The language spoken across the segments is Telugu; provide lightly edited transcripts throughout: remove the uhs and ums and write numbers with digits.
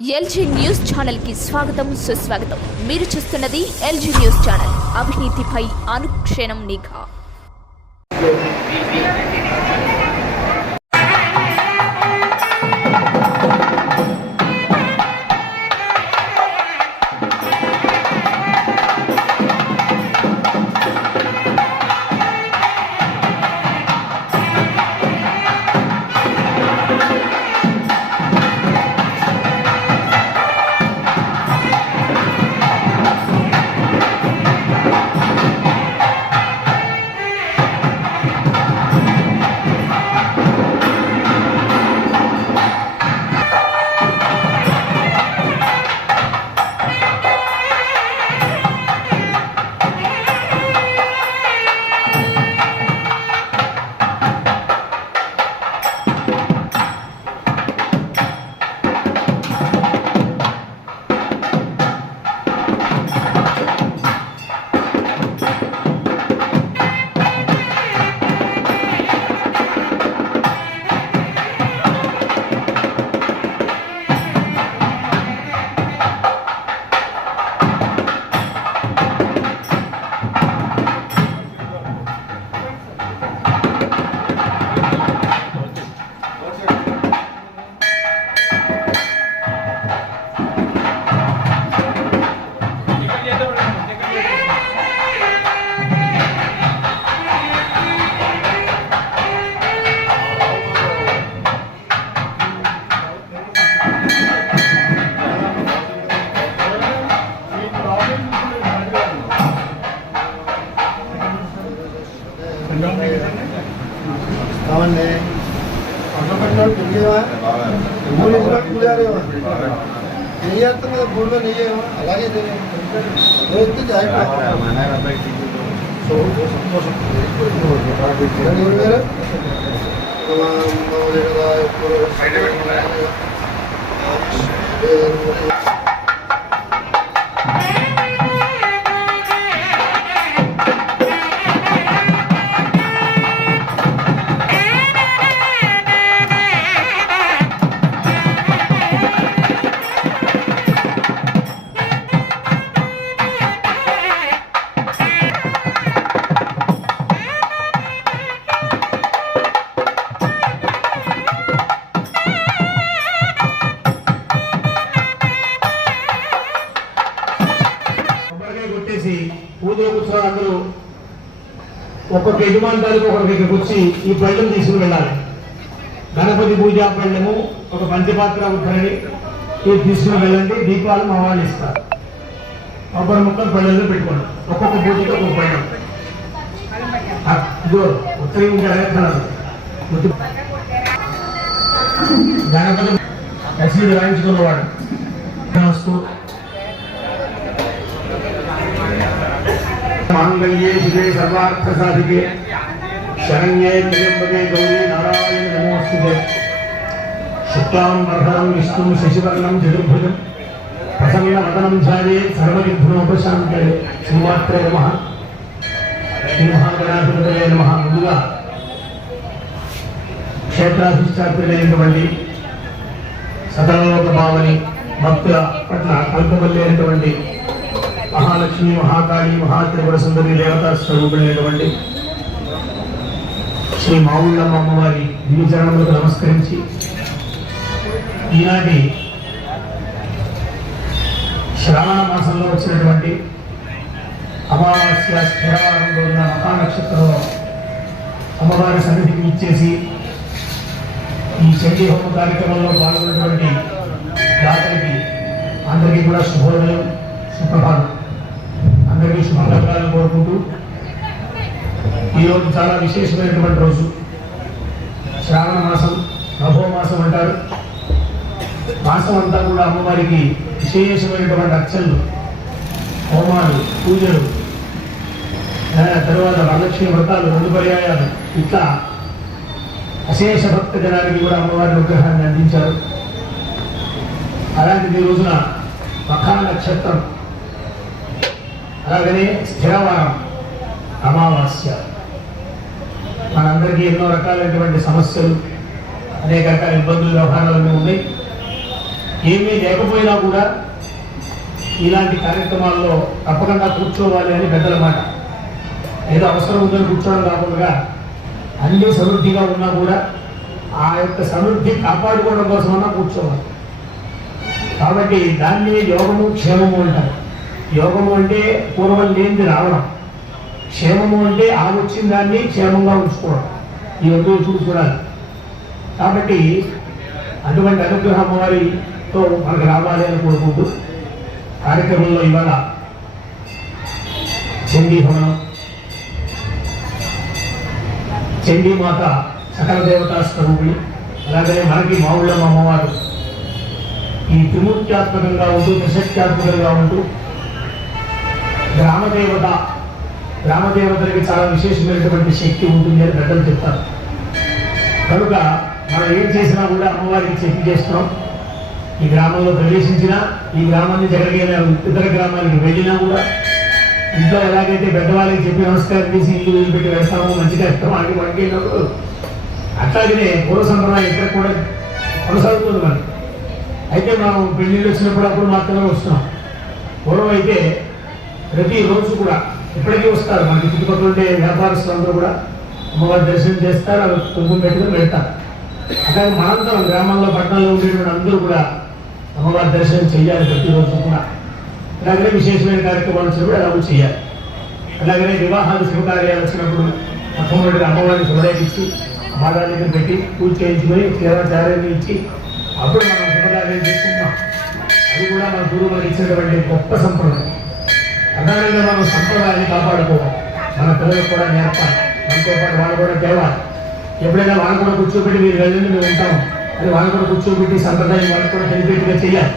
ఎల్జీ న్యూస్ ఛానల్ కి స్వాగతం సుస్వాగతం. మీరు చూస్తున్నది ఎల్జీ న్యూస్ ఛానల్. అవినీతిపై అనుక్షణం నిఘా. అలాగే పూజలు కూర్చొని అందరూ ఒక్కొక్క యజమానులకు ఒకరికి వచ్చి ఈ పళ్ళెం తీసుకుని వెళ్ళాలి. గణపతి పూజా పళ్ళెము ఒక పంచపాత్ర ఉత్తరని ఇది తీసుకుని వెళ్ళండి. దీపాలు మా వాళ్ళు ఇస్తారు. కొబ్బరి ముక్కలు పళ్ళెంలో పెట్టుకోండి. ఒక్కొక్క పూజకి ఒక్కొక్క పళ్ళెం ఉత్తరం గణపతి రసీదు రాయించుకున్నవాడు मांगल्ये शिवे सर्वार्थ साधिके शरण्ये त्र्यंबके गौरी नारायण नमोस्तुते शुक्लां वरदं विष्णुं शशिवर्णं चतुर्भुजं प्रसन्नवदनं ध्यायेत् सर्वविघ्नोपशान्तये. श्रीमात्रे नमः. శ్రీమహాగణాధిపతయే నమః. ముందుగా క్షేత్రాధిష్టాత్రులైనటువంటి సకలలోక భావని భక్తుల పట్ల కల్పవల్లేనటువంటి మహాలక్ష్మి, మహాకాళి, మహాత్రిపుర సుందరి దేవతా స్వరూపుడైనటువంటి శ్రీ మావుళ్ళమ్మ అమ్మవారి దివ్యచరణములకు నమస్కరించి ఈనాటి శ్రావణ మాసంలో వచ్చినటువంటి అమావాస్య స్థిరవారంలో ఉన్న మహానక్షత్రంలో అమ్మవారి సన్నిధికి ఇచ్చేసి ఈ చండీ హోమ కార్యక్రమంలో పాల్గొన్నటువంటి దాతలకి అందరికీ కూడా శుభోదయం, సుప్రభాతం. అందరికీ శుభాకాంక్షలు కోరుకుంటూ ఈరోజు చాలా విశేషమైనటువంటి రోజు. శ్రావణ మాసం, నభోమాసం అంటారు. మాసం అంతా కూడా అమ్మవారికి విశేషమైనటువంటి అర్చనలు, హోమాలు, పూజలు, తర్వాత వరలక్ష్మి వ్రతాలు, 2 పర్యాయాలు, ఇట్లా అశేష భక్త జనానికి కూడా అమ్మవారి అనుగ్రహాన్ని అందించారు. అలాంటిది ఈ రోజున మఖా నక్షత్రం, అలాగనే స్థిరవారం, అమావాస్య. మనందరికీ ఎన్నో రకాలైనటువంటి సమస్యలు, అనేక రకాల ఇబ్బందులు, వ్యవహారాలన్నీ ఉన్నాయి. ఏమీ లేకపోయినా కూడా ఇలాంటి కార్యక్రమాల్లో తప్పకుండా కూర్చోవాలి అని పెద్దల మాట. ఏదో అవసరం ఉందని కూర్చోవడం కాకుండా అన్ని సమృద్ధిగా ఉన్నా కూడా ఆ యొక్క సమృద్ధి కాపాడుకోవడం కోసమన్నా కూర్చోవాలి. కాబట్టి దాన్ని యోగము క్షేమము అంటారు. యోగము అంటే పూర్వం లేనిది రావడం, క్షేమము అంటే ఆ వచ్చిన దాన్ని క్షేమంగా ఉంచుకోవడం. ఈ రెండు చూడాలి. కాబట్టి అటువంటి అనుగ్రహ అమ్మవారితో మనకు రావాలి అని కోరుకుంటూ కార్యక్రమంలో ఇవాళ చండీ హోమం, చండీమాత సకల దేవతా స్వరూపిణి, అలాగనే మనకి మావుళ్ళ అమ్మవారు ఈ త్రిమూర్త్యాత్మకంగా ఉంటూ త్రిశక్త్యాత్మకంగా ఉంటూ గ్రామదేవతలకి చాలా విశేషమైనటువంటి శక్తి ఉంటుంది అని పెద్దలు చెప్తారు. కనుక మనం ఏం చేసినా కూడా అమ్మవారికి చెప్పి చేస్తున్నాం. ఈ గ్రామంలో ప్రవేశించినా, ఈ గ్రామాన్ని జరగైన ఇతర గ్రామాలకు వెళ్ళినా కూడా ఇంట్లో ఎలాగైతే పెద్దవాళ్ళకి చెప్పి నమస్కారం చేసి ఇల్లు వదిలిపెట్టి వెళ్తామో మంచిగా ఇస్తామో అడిగి వండినప్పుడు అట్లాగనే పూర్వ సంప్రదాయం ఇక్కడ కూడా కొనసాగుతుంది మనకి. అయితే మనం పెళ్ళిళ్ళు వచ్చినప్పుడు అప్పుడు మాత్రమే వస్తున్నాం. పూర్వం అయితే ప్రతిరోజు కూడా ఇప్పటికీ వస్తారు. మనకి చుట్టుపక్కల ఉండే వ్యాపారస్తులందరూ కూడా అమ్మవారి దర్శనం చేస్తారు, అవి కుంకుమ పెట్టుకుని వెళ్తారు. అట్లాగే మనందరం గ్రామంలో పట్టణంలో ఉండేటువంటి అందరూ కూడా అమ్మవారి దర్శనం చేయాలి ప్రతిరోజు కూడా. అలాగనే విశేషమైన కార్యక్రమాలు వచ్చినప్పుడు అలాగూ చేయాలి. అలాగనే వివాహాలు శుభకార్యాలు వచ్చినప్పుడు మొట్టమొదటిగా అమ్మవారిని శుభ్రేపించి బాధాన్ని పెట్టి పూజ చేయించుకొని సేవాచార్యాన్ని ఇచ్చి అప్పుడు మనం శుభకార్యం చేసుకుంటాం. అది కూడా మన గురువులకు ఇచ్చినటువంటి గొప్ప సంప్రదాయం. ప్రధానంగా మనం సంప్రదాయాన్ని కాపాడుకోవాలి, మన పిల్లలకు కూడా నేర్పాలి, మనతో పాటు వాళ్ళు కూడా తేవాలి. ఎప్పుడైనా వాళ్ళు కూడా కూర్చోబెట్టి మీరు వెళ్ళండి మేము ఉంటాము అది వాళ్ళు కూడా కూర్చోబెట్టి సంప్రదాయం వాళ్ళకి కూడా తెలిపేట్టుగా చేయాలి.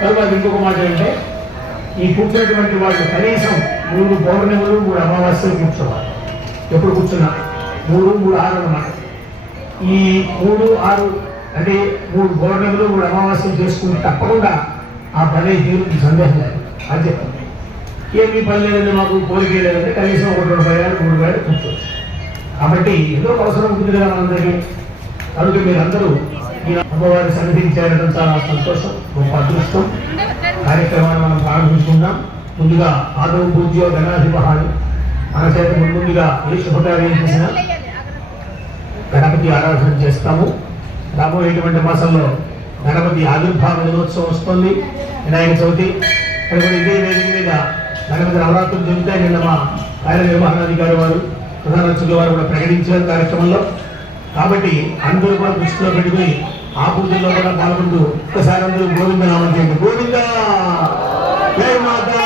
తర్వాత ఇంకొక మాట ఏంటంటే ఈ కూర్చున్నటువంటి వాళ్ళు కనీసం 3 పౌర్ణములు 3 అమావాస్యలు కూర్చోవాలి. ఎప్పుడు కూర్చున్నా 3, 3, 6 అన్నమాట. ఈ 3, 6 అంటే 3 పౌర్ణములు 3 అమావాస్యలు చేసుకుంటే తప్పకుండా ఆ పని తీరు సందేహం లేదు. అది చెప్తాను. ఏమీ పని లేదంటే మాకు కోరిక లేదంటే కనీసం 1 రూపాయలు 3 రూపాయలు కూర్చోవచ్చు. కాబట్టి ఏదో అవసరం ఉంటుంది కదా మనందరికీ. కనుక మీరందరూ ఈ అమ్మవారి సన్నిధికి చేరడం చాలా సంతోషం, గొప్ప అదృష్టం. కార్యక్రమాన్ని మనం ప్రారంభించుకుందాం. ముందుగా ఆదవ పూజ్యో గణాధిపహాలు మన చేత ముందుగా ఏ శుభకార్యం చేసినా గణపతి ఆరాధన చేస్తాము. రాబోయేటువంటి మాసంలో గణపతి ఆవిర్భావ దినోత్సవం వస్తుంది, వినాయక చవితి. కనుక ఇదే వేదిక మీద గణపతి నవరాత్రులు జరుగుతాయి. నిన్న మా కార్యనిర్వహణాధికారి వారు ప్రధాన అర్చకుల వారు కూడా ప్రకటించారు కార్యక్రమంలో. కాబట్టి అందరూ కూడా దృష్టిలో పెట్టుకుని ఆ పూజల్లో కూడా పాల్గొంటూ ఒక్కసారి అందరూ గోవింద నామం చేయండి. గోవింద జై మాతా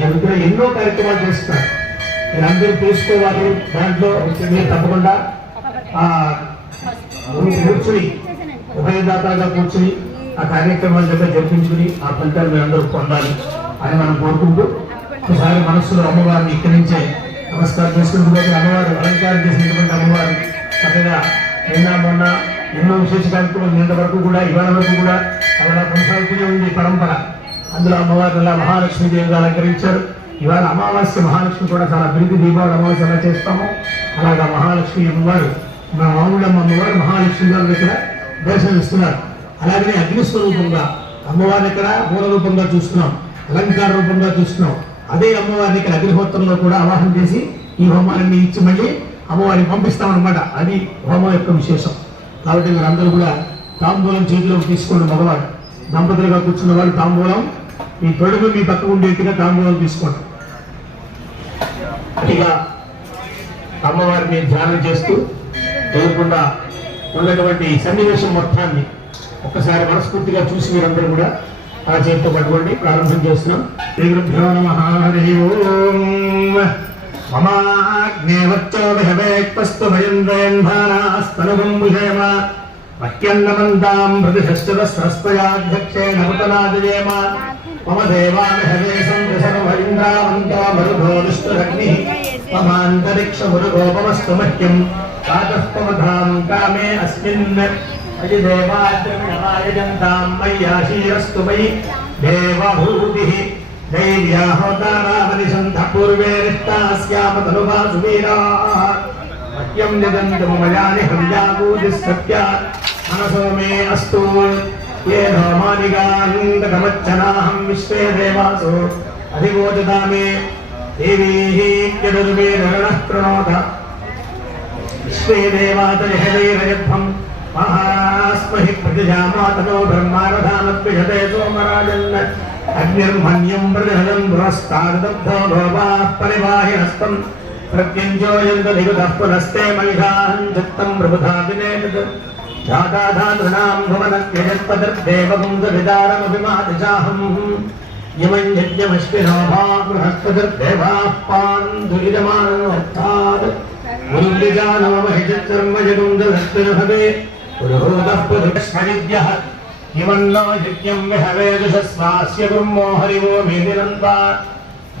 జరుగుతున్న ఎన్నో కార్యక్రమాలు చేస్తున్నారు. మీరందరూ తెలుసుకోవాలి. దాంట్లో మీరు తప్పకుండా కూర్చుని ఉభయదాతగా కూర్చుని ఆ కార్యక్రమాల దగ్గర జరిపించుకుని ఆ ఫలితాలు మీరందరూ పొందాలి అని మనం కోరుకుంటూ ఒకసారి మనస్సులో అమ్మవారిని ఇక్కడి నుంచే నమస్కారం చేసుకుంటూ అమ్మవారు అలంకారం చేసినటువంటి అమ్మవారు చక్కగా నిన్న మొన్న ఎన్నో విశేష కార్యక్రమాలు నిన్న వరకు కూడా ఇవాళ వరకు కూడా అలా కొనసాగుతూనే ఉంది పరంపర. అందులో అమ్మవారు ఇలా మహాలక్ష్మీదేవిగా అలంకరించారు. ఇవాళ అమావాస్య మహాలక్ష్మి కూడా చాలా ప్రీతి దీపావళి అమావాస్య ఎలా చేస్తామో అలాగా మహాలక్ష్మి అమ్మవారు మా మామూలమ్మ అమ్మవారు మహాలక్ష్మి గారు ఇక్కడ దర్శనమిస్తున్నారు. అలాగనే అగ్నిస్వరూపంగా అమ్మవారిని ఇక్కడ మూల రూపంగా చూస్తున్నాం, అలంకార రూపంగా చూస్తున్నాం. అదే అమ్మవారిని ఇక్కడ అగ్నిహోత్రంలో కూడా ఆవాహన చేసి ఈ హోమాన్ని ఇచ్చి మళ్ళీ అమ్మవారిని పంపిస్తామన్నమాట. అది హోమం యొక్క విశేషం. కాబట్టి మీరందరూ కూడా తాంబూలం చేతిలోకి తీసుకోండి. మగవాడు దంపతులుగా కూర్చున్న వాళ్ళు తాంబూలం మీ తొడుగు మీ పక్క ఉండేట్టుగా తాంబూలం తీసుకోండి. ఇక అమ్మవారిని ధ్యానం చేస్తూ తెలియకుండా ఉన్నటువంటి సన్నివేశం మొత్తాన్ని ఒక్కసారి మనస్ఫూర్తిగా చూసి మీరందరూ కూడా ఆ చేతితో పట్టుకోండి. ప్రారంభం చేస్తున్నాం. శ్రీ గురుభ్యో నమః. హరి ఓం. మమాగ్నేవచ్చోభిషవేక్తస్తు భయంద్రయన్ధానాస్తనుభం భుజయమ మహ్యన్నమంతాం ప్రతిష్ఠితస్రస్పయాధ్యక్షేణ పుతనాదయేమ మమ దేవామిహవేశం దశమభరింద్రావంతో మరుభోదుష్టురగ్నిః మమాంతరిక్షమురుగోపమస్తు మహ్యం కాతఃపమధాం కామే అస్మిన్ అజి దేవాద్రవిణమాయజంతాం మయ్యాశీరస్తు మయి దేవభూతిః दैव्या होतारामनिषन्ध पूर्वे रिक्तास्यामतनुवासुवीराः मह्यं निदन्तु मयानि हव्याकूतिस्सत्यात् मनसो मे अस्तु येन मानिगानन्दकमच्चनाहं विश्वे देवासो अधिवोचता मे देवीः यदुर्वेदगणः प्रणोद विश्वे देवातनिहदैरयध्वं महास्महि प्रतिजामातनो ब्रह्मारधानत्विषते सोमराजन् अग्निर्मन्यं प्रतिहदं पुरस्तादब्धो भोपाः परिवाहिनस्तं प्रत्यञ्जोयन्तनिगुतः पुनस्ते महिषाहं चित्तं प्रबुधा विनेतत् जाताधातॄणां भुवनत्यजत्पदर्देवपुंसविदारमभिमातिचाहम् यमं यज्ञमश्विनो भा बृहस्पतिर्देवाः पान्तु यजमानोऽर्थात् मुरुलिजानो महिषत्कर्मजगुन्दरस्तिर्भवे पुरोहतः पुरुषस्मरिद्यः इमन्नो यज्ञं विहवेदुषस्वास्य ब्रह्मो हरिवो मेदिनन्वा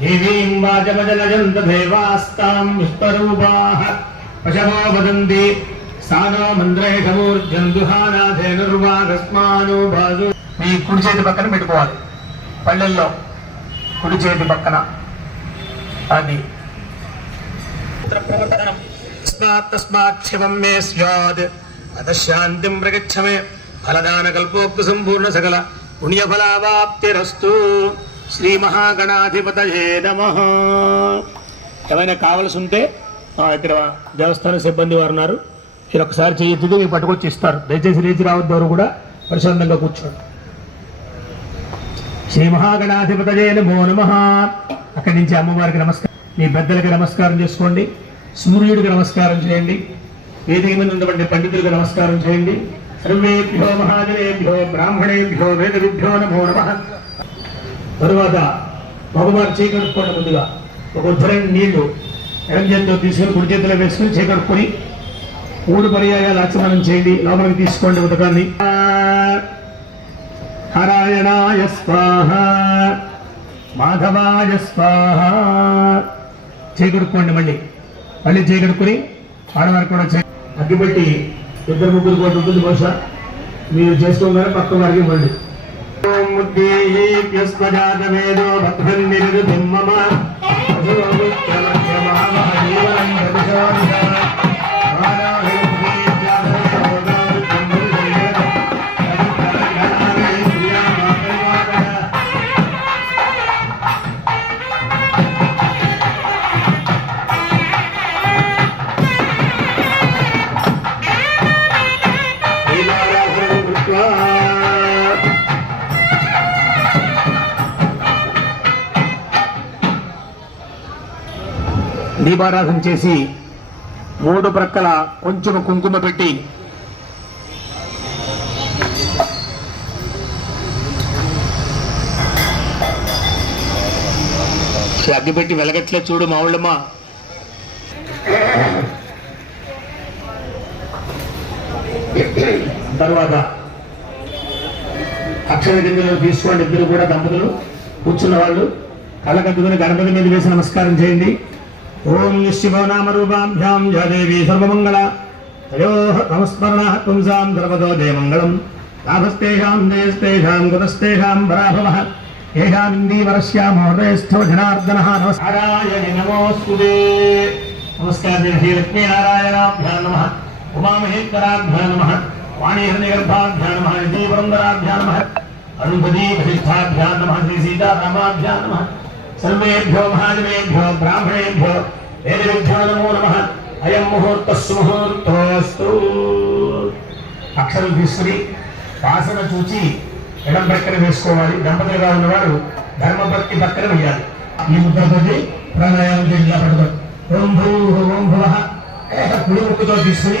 देवीं वाचमजलजन्त देवास्तां विश्वरूपाः पशवो वदन्ति सानो మంత్రేషమూర్జందుహానాథేనుర్వాగస్మానో బాజు మీ కుడి చేతి పక్కన పెట్టుకోవాలి పళ్ళెల్లో కుడి చేతి పక్కన అది తస్మాత్ శివం మే స్యాద్ అతశాంతిం ప్రగచ్చమే ఫలదాన కల్పోక్త సంపూర్ణ సకల పుణ్యఫలావాప్తిరస్తు శ్రీ మహాగణాధిపతయే నమః. ఏమైనా కావలసి ఉంటే ఇక్కడ దేవస్థాన సిబ్బంది వారు ఉన్నారు, మీరు ఒకసారి చేయొద్దు, మీరు పట్టుకొచ్చి ఇస్తారు. దయచేసి లేచి రావద్దు, వారు కూడా ప్రశాంతంగా కూర్చోండి. శ్రీ మహాగణాధిపతయే నమో నమః. అక్కడి నుంచి అమ్మవారికి నమస్కారం, మీ పెద్దలకి నమస్కారం చేసుకోండి, సూర్యుడికి నమస్కారం చేయండి, వేదిక మీద ఉన్నటువంటి పండితులకు నమస్కారం చేయండి. సర్వేభ్యో మహాజనేభ్యో బ్రాహ్మణేభ్యో వేదవిభ్యో నమో నమః. తరువాత మగవారు చేకడుక్కోండి. ముందుగా ఒక ఉద్ధరణ నీళ్లు ఎడం చేతితో తీసుకొని కుడి చేతిలో వేసుకుని చేకడుక్కొని 3 పర్యాయాలు ఆచమనం చేయండి. లోపలికి తీసుకోండి ఉదకాన్ని. నారాయణాయ స్వాహ, మాధవాయ స్వాహ. చేకడుక్కోండి. మళ్ళీ చేకడుక్కుని ఆడవారు కూడా అగ్గిపెట్టి 2-3 కోట్ల ఉంటుంది బహుశా, మీరు చేసుకోగానే పక్క వారికి ఇవ్వండి. ముద్దేప్యస్వజాతమేదో భద్రన్నిరుతిం మమ దీపారాధన చేసి 3 ప్రక్కల కొంచెం కుంకుమ పెట్టి అగ్గి పెట్టి వెలగట్లే చూడు మావుళ్ళమ్మ. తర్వాత అక్షర గింజలు తీసుకోండి. ఇద్దరు కూడా దంపతులు కూర్చున్న వాళ్ళు కళ్ళకద్దుకుని గణపతి మీద వేసి నమస్కారం చేయండి. ఓం నిశ్చిభో నామ రూపాభ్యాం జాదేవి సర్వమంగళ తయోః నమస్మరణః పుంసాం సర్వదో దేమంగళం లాభస్తేషాం దేస్తేషాం కుతస్తేషాం పరాభవః ఏషామిందీవరస్యామోదయస్థో జనార్దనః. నమస్కారాయ నమోస్తుతే. నమస్కారం శ్రీ లక్ష్మీనారాయణాభ్యాం నమః, ఉమామహేశ్వరాభ్యాం నమః, వాణీహృదయగర్భాభ్యాం నమః, నిధిపురందరాభ్యాం నమః, అరుంధతీ వశిష్ఠాభ్యాం నమః, శ్రీ సీతారామాభ్యాం నమః. సర్వేభ్యో మహాజనేభ్యో బ్రాహ్మణేభ్యో వేదవిభ్యో నమో నమః. అయం ముహూర్తః సుముహూర్తోస్తు. అక్షరం తీసుకుని వాసన చూచి ఎడం పక్కన వేసుకోవాలి. దంపతులుగా ఉన్నవారు ధర్మపత్తి పక్కన వేయాలి. ఈ ముద్రతోటి ప్రాణాయామం చేయాలి. పడుతుంది. ఓం భూః ఓం భువః. కుడి ముక్కుతో తీసుకుని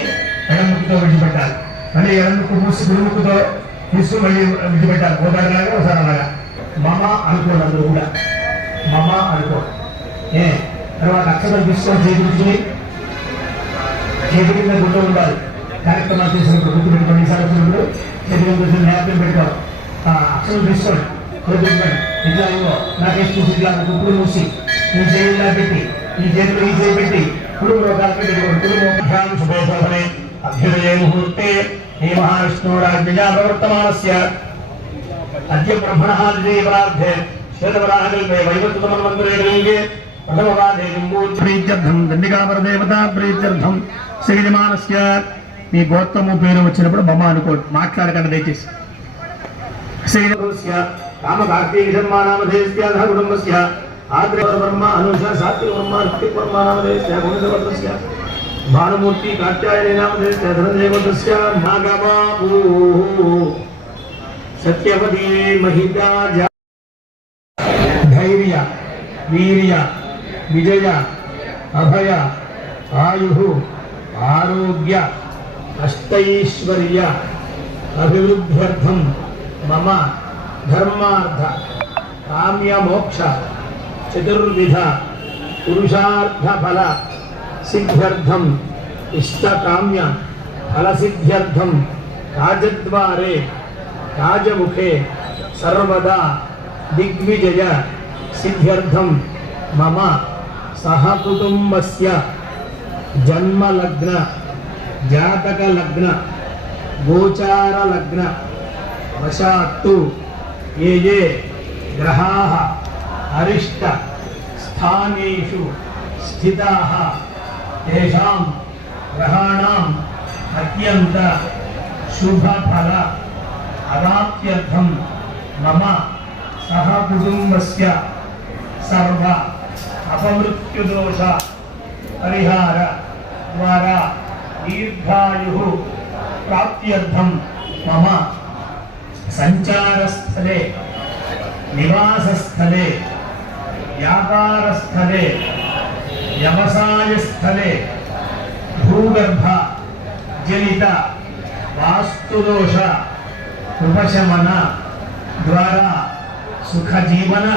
ఎడం ముక్కుతో విడిచిపెట్టాలి. మళ్ళీ ఎడం ముక్కు మూసి కుడి ముక్కుతో తీసుకుని మళ్ళీ విడిచిపెట్టాలి. ఒకసారిలాగా ఒకసారి అలాగా. మమ అనుకోండి. అందరూ కూడా మమ అనుకో. తర్వాత అక్షరం తీసుకొని చేకూర్చుని చేతి కింద గుడ్డ ఉండాలి. కార్యక్రమాలు చేసినప్పుడు గుర్తు పెట్టుకోండి. ఈసారి వచ్చినప్పుడు చేతి కింద కూర్చొని హ్యాపీ పెట్టుకోవాలి. అక్షరం తీసుకోండి. ఇట్లా ఇవ్వ నాకేసి చూసి ఇట్లా గుప్పుడు మూసి ఈ చేయి ఇలా పెట్టి ఈ చేతిలో ఈ చేయి పెట్టి కుటుంబ కుటుంబం శుభోశోభనే అభ్యుదయ ముహూర్తే ఈ మహావిష్ణురాజ్ఞా ప్రవర్తమానస్య అద్య బ్రహ్మణః దేవరాధ్యే శ్వేతవరాహకల్పే వైవత్సమన్వంతరేణే ప్రీత్యర్థం దండికాపరదేవత ప్రీత్యర్థం శ్రీజమానస్య మీ గోత్రము పేరు వచ్చినప్పుడు బొమ్మ అనుకోండి, మాట్లాడకండి దయచేసి. శ్రీజమస్య రామకార్తీకశర్మానామధేయస్య కుటుంబస్య ఆద్రవర్మ అనుష సాత్వికవర్మ ఋత్వికవర్మ నామధేయస్య గుణవర్ధస్య భానుమూర్తి కాత్యాయని నామధేయస్య ధనంజయవర్ధస్య నాగబాబు సత్యవతి మహితా ధైర్య వీర్య విజయ అభయ ఆయు ఆరోగ్య అష్టైశ్వర్య అభివృద్ధ్యర్థం మమ ధర్మార్థ కామ్య మోక్ష చతుర్విధ పురుషార్థ ఫల సిద్ధ్యర్థం ఇష్టకామ్య ఫలసిద్ధ్యర్థం రాజద్వారే రాజముఖే సర్వదా దిగ్విజయ సిద్ధ్యర్థం మమ సహకుటుంబస్య జన్మలగ్న జాతకలగ్న గోచారలగ్న వశాత్తు ఏ ఏ గ్రహాः అరిష్ట స్థానేషు స్థితాः తేషాం గ్రహాణాం అత్యంత శుభఫల అవాప్త్యర్థం మమ సహకుటుంబస్య సర్వ అపమృత్యుదోష పరిహార ద్వారా దీర్ఘాయు ప్రాప్త్యర్థం మమ సంచారస్థలే నివాసస్థలే వ్యాపారస్థలే వ్యవసాయస్థలే భూగర్భ జనిత వాస్తుదోష ఉపశమన ద్వారా సుఖజీవన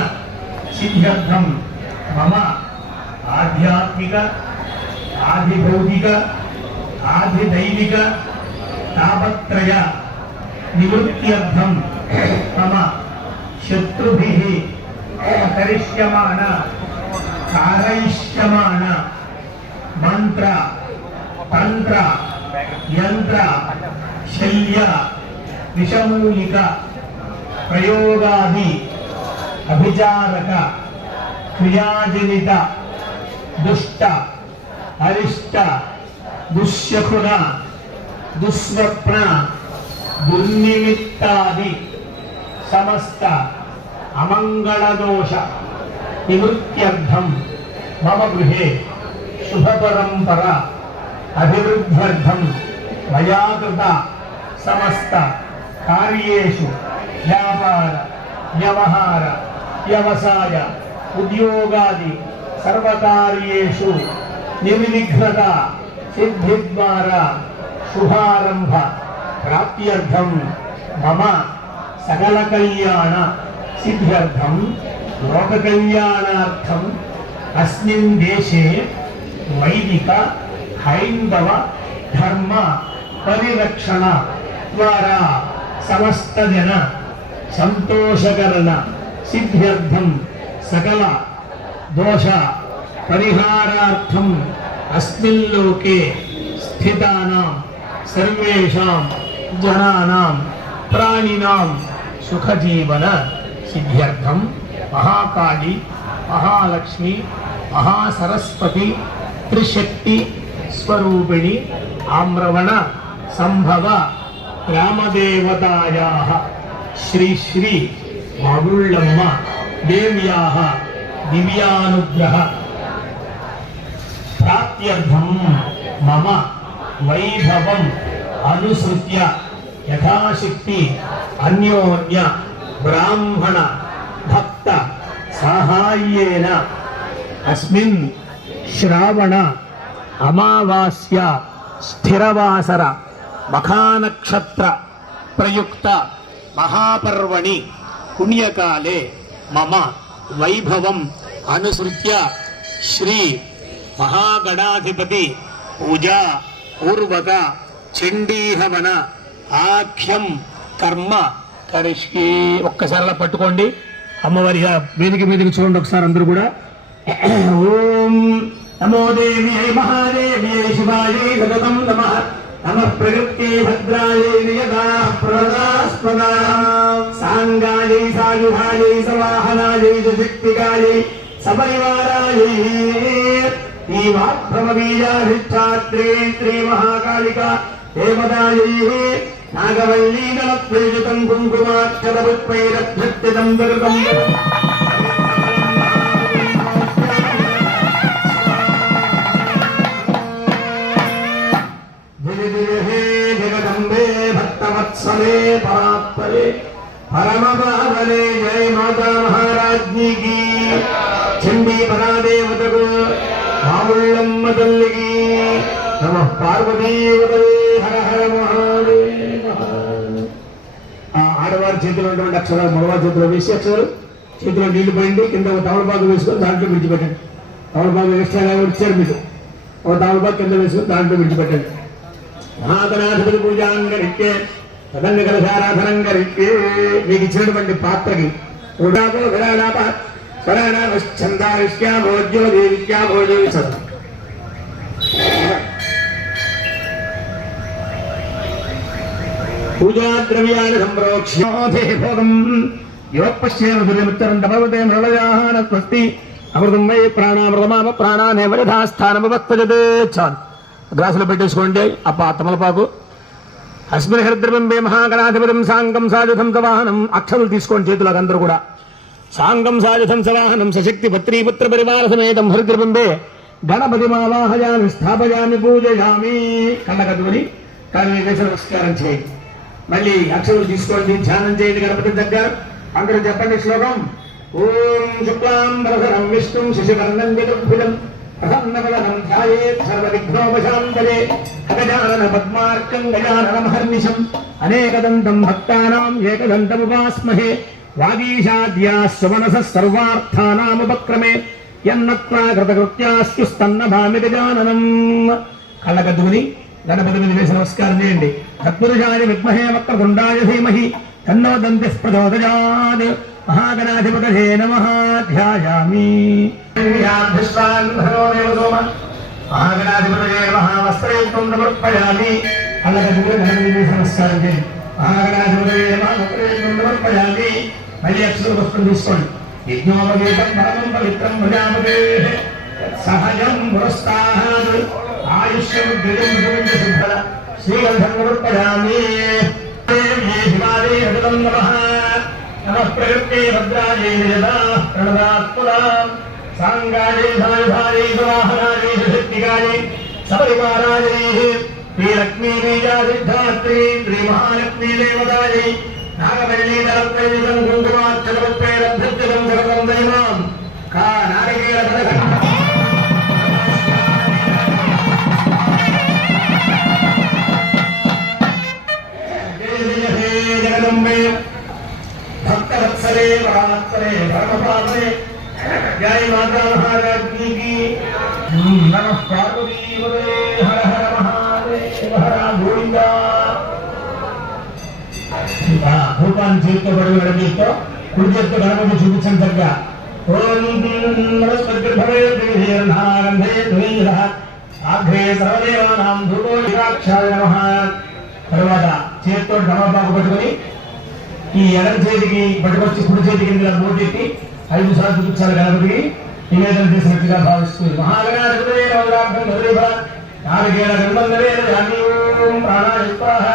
సిద్ధ్యర్థం మమ ఆధ్యాత్మిక ఆధిభౌతిక ఆధిదైవిక తాపత్రయ నివృత్త్యర్థం మమ శత్రుభిః కరిష్యమాణ కారయిష్యమాణ మంత్ర తంత్ర యంత్ర శల్య విషమూలిక ప్రయోగాది అభిచారక క్రియాజనిత దుష్ట అరిష్ట దుశ్శకున దుస్వప్న దుర్నిమిత్తాది సమస్త అమంగళదోష నివృత్త్యర్థం మమ గృహే శుభపరంపర అభివృద్ధ్యర్థం మయా కృత సమస్త కార్యేషు వ్యాపార వ్యవహార వ్యవసాయ ఉద్యోగాది సర్వకార్యేషు నిర్విఘ్నత సిద్ధి ద్వారా శుభారంభ ప్రాప్త్యర్థం మమ సకల కళ్యాణ సిద్ధ్యర్థం లోక కళ్యాణార్థం అస్మిన్ దేశే వైదిక హైందవ ధర్మ పరిరక్షణ ద్వారా సమస్త జన సంతోషకరణ సిద్ధ్యర్థం సకల దోష పరిహారార్థం అస్మిన్ లోకే స్థితానాం సర్వేషాం జనానాం ప్రాణినాం సుఖజీవన సిద్ధ్యర్థం మహాకాళి మహాలక్ష్మి మహాసరస్వతి త్రిశక్తి స్వరూపిణి ఆమ్రవణ సంభవ గ్రామదేవతాయాః శ్రీ శ్రీ మాగుళ్ళమ్మ దేవ్యాః దివ్యానుగ్రహ ప్రాప్త్యర్థం మమ వైభవం అనుసృత్య యథాశక్తి అన్యోన్య బ్రాహ్మణ భక్త సాహాయ్యేన అస్మిన్ శ్రావణ అమావాస్య స్థిరవాసర మఖానక్షత్ర ప్రయుక్త మహాపర్వణి పుణ్యకాలే మమ వైభవం అనుసృత్య శ్రీ మహాగణాధిపతి పూజా పూర్వక చండీహవన ఆఖ్యం కర్మ కరిష్యే. ఒక్కసారిలా పట్టుకోండి, అమ్మవారి వేదిక మీదకి చూడండి ఒకసారి అందరూ కూడా. ఓం నమో దేవ్యై మహాదేవ్యై శివాయై సతతం నమః. नमः प्रकृत्यै भद्रायै नियता प्रदास्पदा सांगायै सायुधायै सवाहनायै शक्तिकायै सपरिवारायै वाग्भवबीजाधिष्ठात्रे श्री महाकालिका देवतायै नागवल्लीदलप्रेरितं कुङ्कुमाक्षरपुष्पैरभ्यर्थितं विकृतं जगदम्बे भक्तवत्सले परात्परे परमपावने जय माता महाराज्ञी की चंडी परादेवतको मामुल्लम्म तल्लिकी नमः पार्वतीवते हर हर महादेव ఆడవారి చేతిలో ఉన్నటువంటి అక్షరాలు మగవారి చేతిలో వేసి అక్షరాలు చేతిలో నీళ్లు పోయింది కింద ఒక తమలపాకు వేసుకొని దాంట్లో విడిచిపెట్టండి తమలపాకు ఎక్స్ట్రాగా ఇచ్చారు మీకు ఒక తమలపాకు కింద వేసుకొని దాంట్లో విడిచిపెట్టండి మహాగణాధిపతి పూజాంగరికే తదంగ కలశారాధనంగరికే మీకు ఇచ్చినటువంటి పాత్రకి ఉడాపో విరాడాప స్వరానాశ్చందారిష్యామోజ్యోదేవిష్యామోజో పూజా ద్రవ్యాన్ని సంప్రోక్ష్యోధే భోగం యోపశ్యేమతుల్యమిత్తరం తపవతే మృళయానస్వస్తి అమృతం వై ప్రాణామృతమామ ప్రాణానేవజధాస్థానమవక్తజతే చాలు గ్లాసులో పెట్టేసుకోండి అప్ప తమలపాకు అస్మిన్ హరిద్రబింబే మహాగణాధిపతిం సాంగం సాయుధం సవాహనం అక్షరులు తీసుకోండి చేతులకు అందరూ కూడా సాంగం సాయుధం సవాహనం సశక్తి పత్రీపుత్ర పరివార సమేతం హరిద్రబింబే గణపతి మావాహయామి స్థాపయామి పూజయామి కళ్ళకద్దుకొని కానీ నమస్కారం చేయండి మళ్ళీ అక్షరులు తీసుకోండి ధ్యానం చేయండి గణపతి దగ్గర అందరూ చెప్పండి శ్లోకం ఓం శుక్లాంబరధరం విష్ణుం శశివర్ణం చతుర్భుజం ప్రసన్నవదనం ధ్యాయేత్ సర్వవిఘ్నోపశాంతయే అగజానన పద్మార్కం గజాననమహర్నిశం అనేకదంతం భక్తానాం ఏకదంతముపాస్మహే వాగీషాద్యాస్సు మనసః సర్వార్థానాముపక్రమే యన్నత్వా కృతకృత్యాస్యుస్తన్నభామి గజాననం కళ్ళకద్దుకుని గణపతి మీద వేసి నమస్కారం చేయండి తత్పురుషాయ విద్మహే వక్రతుండాయ ధీమహి తన్నో దంతిః ప్రచోదయాత్ మహాగణాధిపతయే నమః ధ్యాయామి మహాగణాధిపతయే నమః వస్త్రయుక్తం సమర్పయామి కళ్ళకద్దుకుని గణపతి మీద వేసి నమస్కారం చేయండి మహాగణాధిపతయే నమః వస్త్రయుక్తం సమర్పయామి మళ్ళీ అక్షర పుష్పం తీసుకోండి యజ్ఞోపవీతం పరమం పవిత్రం ప్రజాపతే సహజం పురస్తాద్ ఆయుష్యముద్రితం శుద్ధ శ్రీగంధం సమర్పయామి హిమాలయ హృదం నమః నమః ప్రకృతే భద్రాయే నిజదా ప్రణదాత్పురా సాంగాయే ధాయుధాయే సవాహనాయే శక్తికాయే సపరివారాయే శ్రీలక్ష్మీ బీజాధిష్ఠాత్రీ శ్రీ మహాలక్ష్మీ దేవతాయే నాగవల్లీదలప్రేరితం కుంకుమాక్షరపుష్పైరభ్యర్చితం సకలం దైవాం కా నారికేళ పదకం जगदम्बे भक्तवत्सले परात्परे परमपावने जय माता महाराज्ञी की नमः पार्वतीपते हर हर महादेव हर गोविंदा భూపాన్ని చేతితో పడి గడపతో కుడి చేతితో గణపతి చూపించండి తగ్గ ఓం నమస్కృతభవేర్నాగంధే ధ్వనిరః ఆఘ్రే సర్వదేవానాం ధూపో నిరాక్షాయ నమః తర్వాత చేతితో తమలపాకు పట్టుకొని ఈ ఎడమ చేతికి పట్టుకొచ్చి కుడి చేతికి ఇందులో మోటెత్తి 5 సార్లు చూపించాలి గణపతికి నివేదన చేసినట్టుగా భావిస్తుంది మహాగణాధిపతయే నమః నారికేళ గంధంధరే ఓం ప్రాణాయ స్వాహ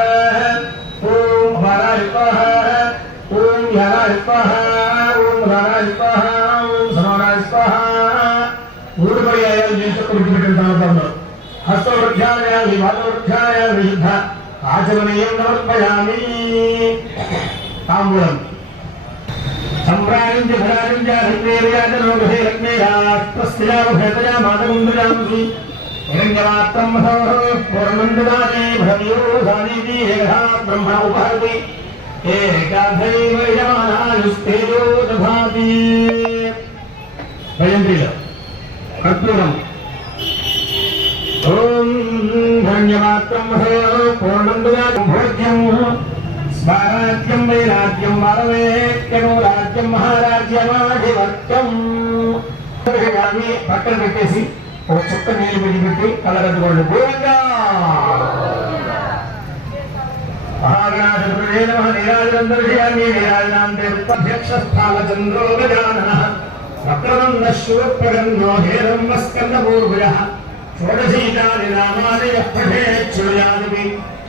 ఓం అపానాయ స్వాహ ఓం ధ్యానాయ స్వాహ ఓం ఉదానాయ స్వాహ ఓం సమానాయ స్వాహ 3 పర్యాయాలు చేస్తూ విడిచిపెట్టిన తమలపాకులో హస్తవృక్షాయామి పాదవృక్షాయామి శుద్ధ ఆచమనీయం సమర్పయామి తాంబూలం సంప్రాణించ ఫలానించ హృదయజనోగహే లక్ష్మీరాష్ట్రస్యాభేతయా మాతగుంద్రయామి హిరణ్యమాత్రం పూర్ణం దదాతి భవ్యో సానీతి ఏకధా బ్రహ్మ ఉపహరతి ఏకాధైవ యమానాయుస్తేజో దధాతి భయంత్రిలో కర్పూరం ఓం ధన్యమాత్రం పూర్ణం దదాతి భోజ్యం స్వరాజ్యం వైరాజ్యం వరవేత్యనో రాజ్యం మహారాజ్యమాధిపత్యం పక్కన పెట్టేసి ఒక చుక్క నీళ్ళు విడిపెట్టి కళ్ళగద్దుకోండి గోవిందా శ్రీమాత్రే నమః నీరాజనం దర్శయామి నీరాజనాంతే అధ్యక్షస్థాన చంద్రో గజాననః వక్రదండ శూర్పగన్నో హేరంబ స్కందపూర్వజః షోడశీతాని నామాని యః పఠేత్ శృణుయాదివి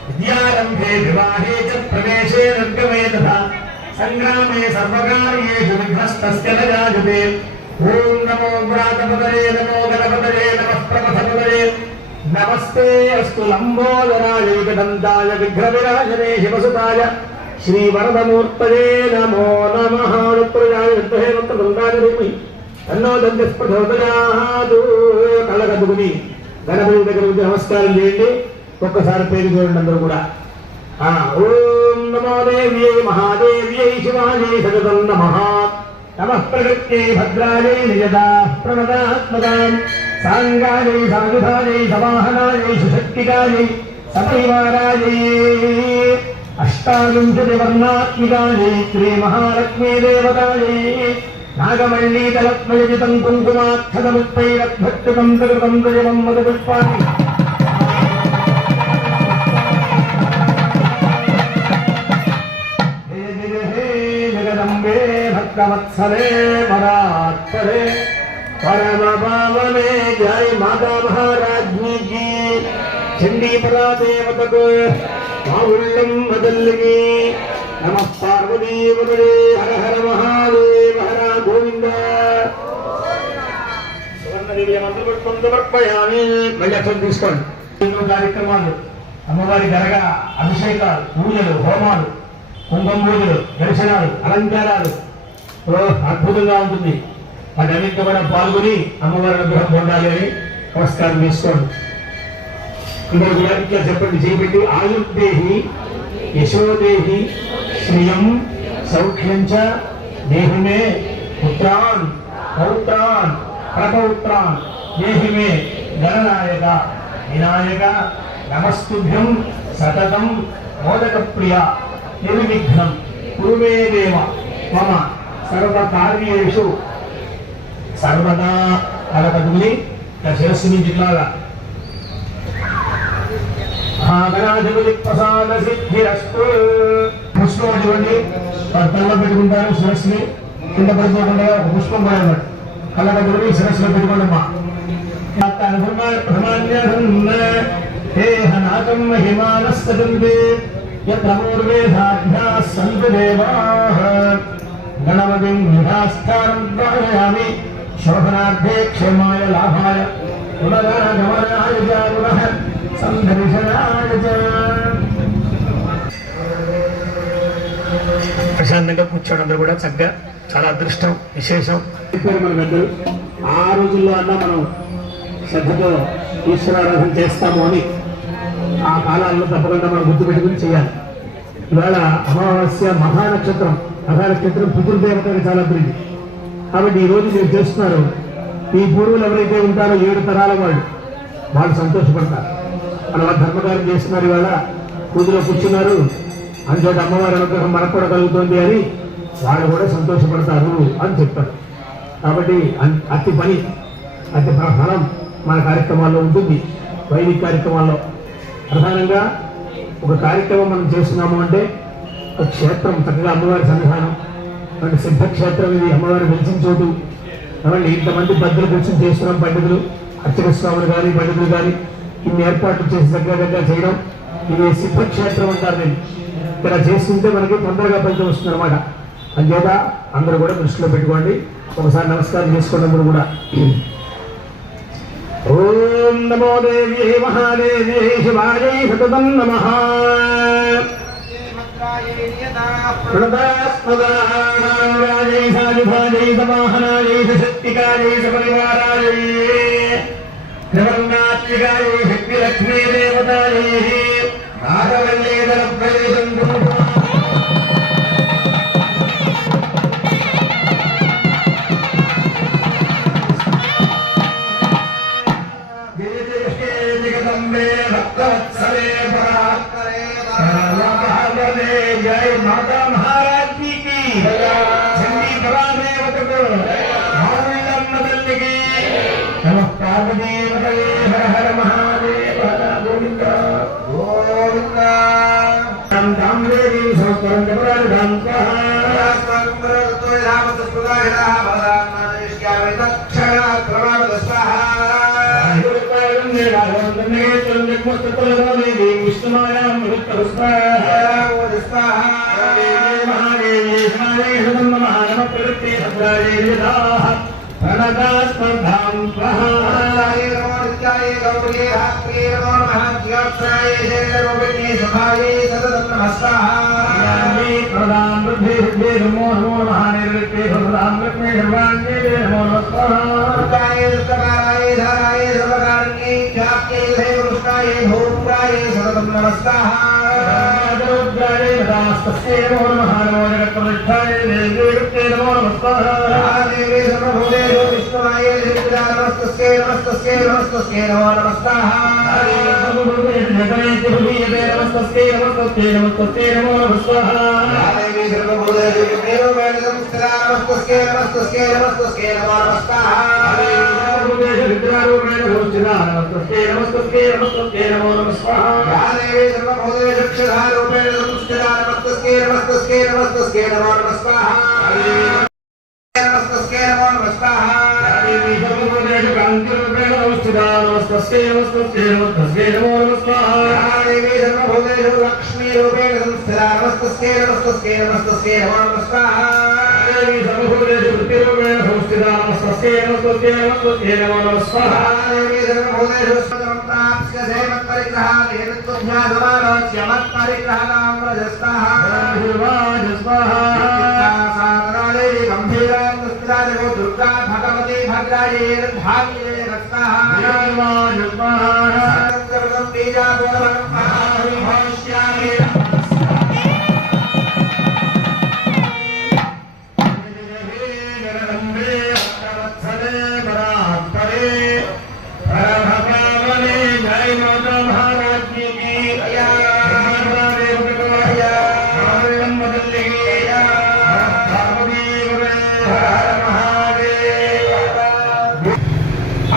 విద్యారంభే వివాహే చ ప్రవేశే నిర్గమే తథా సంగ్రామే సర్వకార్యేషు విఘ్నస్తస్య న జాయతే ఓం నమో వ్రాతపదరే నమో గణపతరే నమః ప్రమథపదరే నమస్తే అస్తు లంబోదరాయ ఏకదంతాయ విఘ్నవినాశనే శివసుతాయ శ్రీవరదమూర్తయే నమో నమః రుద్రాయ విద్మహే వక్రతుండాయ ధీమహి తన్నో దంతిః ప్రచోదయాత్. కళ్ళకద్దుకుని గణపతి దగ్గర నుంచి నమస్కారం చేయండి. ఒక్కసారి పేరు చూడండి అందరూ కూడా. ఓం నమో దేవ్యై మహాదేవ్యై శివాయై సగతం నమః. నమః ప్రకృత్యై భద్రాయై నిజదా ప్రణదాత్మదాం సాంగాయై సాయుధాయై సవాహనాయై సుశక్తికాయై సపరివారాయై అష్టావింశతి వర్ణాత్మికాయై శ్రీ మహాలక్ష్మీ దేవతాయై నాగమణీతలత్మయజితం కుంకుమాక్షతముత్తైరద్భక్తికం ప్రకృతం దయవం మధుపుష్పాణి भक्तवत्सले परात्परे परम पावने जय माता महाराज्ञी की चंडी परा देवतको माउल्लम मदल्लगी नमः पार्वती पदे हर हर महादेव हर गोविंद సువర్ణదేవి మంత్రపుష్పం సమర్పయామి. మళ్ళీ అక్షరం తీసుకోండి. ఎన్నో కార్యక్రమాలు, అమ్మవారి దర్గా అభిషేకాలు, పూజలు, హోమాలు, కుంభం పూజలు, దర్శనాలు, అలంకారాలు అద్భుతంగా ఉంటుంది. వాటన్నింటిలో కూడా పాల్గొని అమ్మవారి అనుగ్రహం పొందాలి అని నమస్కారం తీసుకోండి. ఇక్కడ కూడా ఇట్లా చెప్పండి, చేపెట్టి ఆయుర్దేహి యశోదేహి శ్రియం సౌఖ్యం చ దేహిమే పుత్రాన్ పౌత్రాన్ ప్రపౌత్రాన్ దేహిమే గణనాయక వినాయక నమస్తుభ్యం సతతం మోదక ప్రియ నిర్విఘ్నం కురుమే దేవ మమ సర్వకార్యేషు సర్వదా. కలకదుని శిరస్సు నుంచి ఇట్లాగా మహాగణాధిపతి ప్రసాద సిద్ధిరస్తు. పుష్పం చూడండి, తలలో పెట్టుకుంటారు శిరస్సుని, కింద పడిపోకుండా ఒక పుష్పం పడమాట కళ్ళకదుని శిరస్సులో పెట్టుకోండమ్మా. నాకం మహిమానస్తజంతే యత్రమూర్వేదాభ్యాః సంతు దేవాః గణపతిం నిధాస్థానం ధ్యాయామి శోభనార్థే క్షేమాయ లాభాయ పునరాగమనాయ చ పునః సందర్శనాయ చ. ప్రశాంతంగా కూర్చోండి అందరూ కూడా చక్కగా. చాలా అదృష్టం, విశేషం. మన పెద్దలు ఆ రోజుల్లో అన్నా మనం శ్రద్ధతో ఈశ్వరారాధన చేస్తాము అని ఆ కాలాల్లో తప్పకుండా మనం గుర్తుపెట్టుకుని చేయాలి. ఇవాళ అమావాస్య మహానక్షత్రం. మహానక్షత్రం పితృదేవతకి చాలా ప్రీతి. కాబట్టి ఈ రోజు మీరు చేస్తున్నారు. ఈ పూర్వులు ఎవరైతే ఉంటారో 7 తరాల వాళ్ళు సంతోషపడతారు. మన ధర్మకార్యం చేస్తున్నారు, ఇవాళ పూజలో కూర్చున్నారు, అంచేత అమ్మవారి అనుగ్రహం మనకు కూడా కలుగుతుంది అని వాళ్ళు కూడా సంతోషపడతారు అని చెప్తారు. కాబట్టి అతి పని, అతి ఫలం మన కార్యక్రమాల్లో ఉంటుంది. వైదిక కార్యక్రమాల్లో ప్రధానంగా ఒక కార్యక్రమం మనం చేస్తున్నాము అంటే ఒక క్షేత్రం, చక్కగా అమ్మవారి సన్నిధానం, అంటే సిద్ధక్షేత్రం, ఇది అమ్మవారి వెలిసిన చోటు. కాబట్టి ఇంతమంది పెద్దలు కూర్చొని చేస్తున్నాం, పండితులు, అర్చక స్వాములు కానీ పండితులు కానీ ఇన్ని ఏర్పాట్లు చేసి దగ్గర చేయడం, ఇది సిద్ధక్షేత్రం అంటారు. నేను ఇక్కడ చేసుకుంటే మనకి తొందరగా ఫలితం వస్తుంది అనమాట. అంచేత అందరూ కూడా దృష్టిలో పెట్టుకోండి. ఒకసారి నమస్కారం చేసుకోండి అందరూ కూడా. ఓం నమో దేవ్యై మహాదేవ్యై శివాయై సతతం నమః. ప్రణదాస్మదానాంగాయై సాయుధాయై సవాహనాయై సుశక్తికాయై సపరివారాయై త్రివర్ణాత్మికాయై శక్తిలక్ష్మీ దేవతాయై నాగవల్లీధర ప్రవేశం जय माता महाराज की चंडी परा देवतको माउल्लम मदल्लगी नमः पार्वती पतये हर हर महादेव हर गोविंद गोविंद.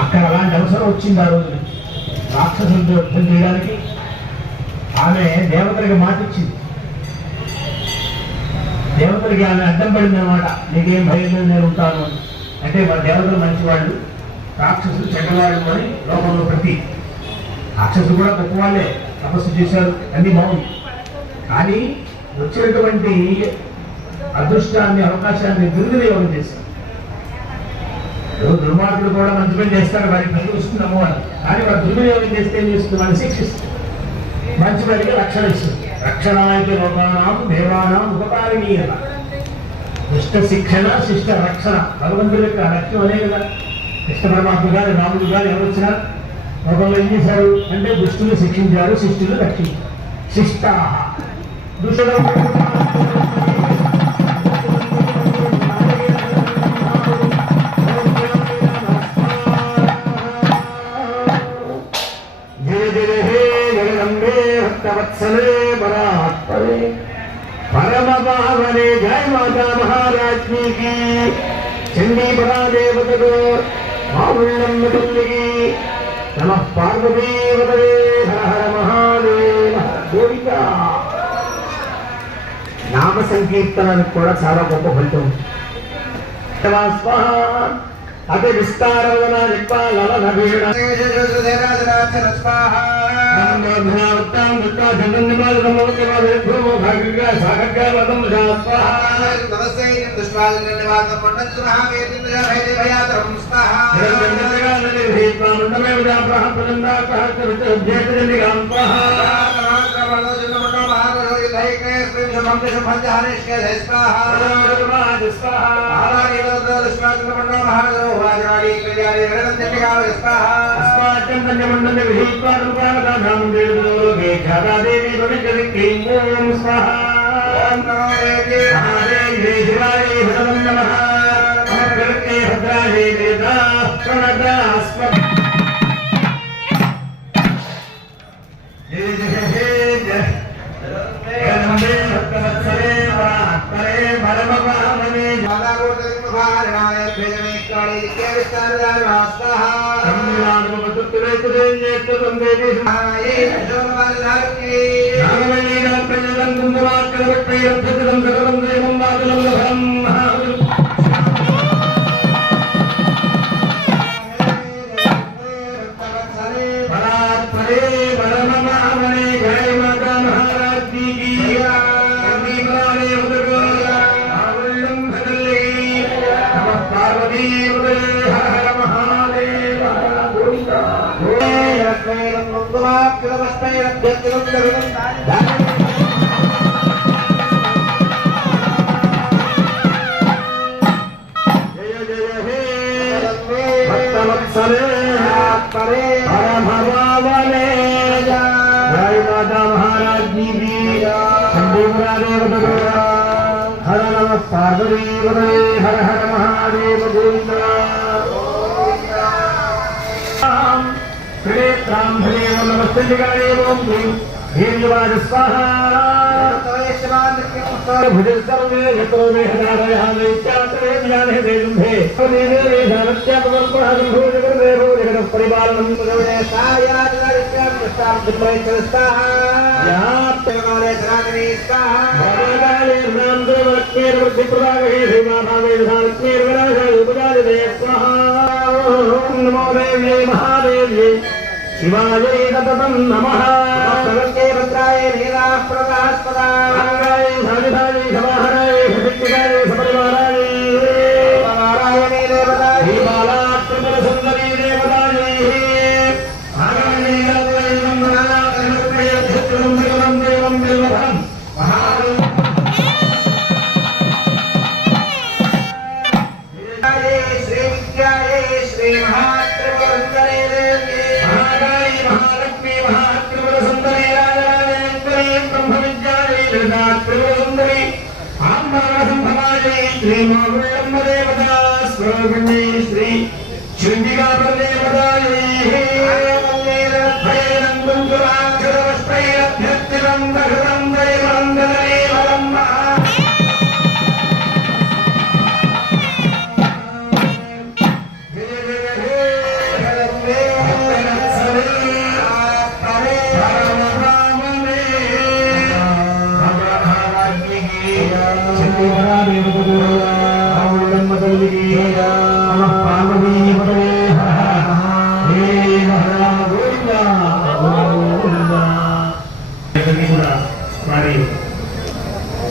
అక్కడ అలాంటి అవసరం వచ్చింది ఆ రోజున రాక్షసులతో యుద్ధం చేయడానికి. ఆమె దేవతలకి మాట ఇచ్చింది. దేవతలకి ఆమె అడ్డం పడింది అనమాట. నీకేం భయం లేదు, నేను ఉంటాను అని. అంటే మన దేవతలు మంచివాళ్ళు, రాక్షసులు చెడ్డవాళ్ళు అని లోకంలో ప్రతి. రాక్షసులు కూడా గొప్పవాళ్ళే, తపస్సు చేశారు, అన్ని బాగుంది. కానీ వచ్చినటువంటి అదృష్టాన్ని, అవకాశాన్ని దుర్వినియోగం చేశారు. దుర్మార్గులు కూడా మంచి పని చేస్తారు, వారికి పని వస్తుంది అమ్మవారు. కానీ వారు దుర్వినియోగం చేస్తే ఏం చేస్తుంది? వాళ్ళు శిక్షిస్తుంది. మంచి పనికి రక్షణ ఇస్తుంది. రక్షణానికి లోకానాం దేవానాం ఉపకారిణీ అలా. దుష్ట శిక్షణ, శిష్ట రక్షణ భగవంతుడి యొక్క లక్ష్యం అనే కదా. కృష్ణ పరమాత్మ గారు, రాముడు గారు ఎవరు వచ్చినా లోకంలో ఏం చేశారు అంటే దుష్టులు శిక్షించారు, శిష్టులు రక్షించారు. శిష్టా దుష్టులు वत्सले बरात्परे परम पावने जय माता महाराज्ञी की चंडी बड़ा देवता को मावुल्लम तल्लिकी नमः पार्वती वदे हर हर महादेव गोविंदा. నామ సంకీర్తనానికి కూడా చాలా గొప్ప ఫలితం. అతి విస్తారవన నిపాలన వీణ महाराज जी की हर नमः पार्वती हर हर महादेव गोविंद नमस्ते स्वाहा भुज सर्वे यतो मे हृदयाले चातरे ज्ञाने देवुंधे देवे धनत्यापकल्पनागुरुदेव परिपालनं भगवते सायादित्यां कृष्णां चित्तैस्ता यात्तमाले धनाग्ने स्वाहा भगवाले नाम देवक्मेर वृद्धि प्रदागे श्रीमाभावे धानत्मेर विनाशाय उपजाते स्वाहा ओम नमो देव्यै महादेव्यै शिवाय ततं नमः सर्वके रुद्राय नीलाः प्रकाशपदाय धारिधाय समाहराय भक्तिकाय सपरिवाराय नारायणे देवताय हिमाला त्रिपुर सुंदरी देवताय भागवती देवताय नमः अनुप्रिय धृतं देवं देवं देवं श्री विद्याय श्री महात्रिपुरंदरे देवी महालक्ष्मी महात्रिपुर सुंदरी राजराजेश्वरी ब्रह्म विद्यालय ललिता त्रिपुर सुंदरी आम्बरसंभवायै श्री मागुल्लम्ब देवता स्वरूपिणी श्री शृंगिका देवतायै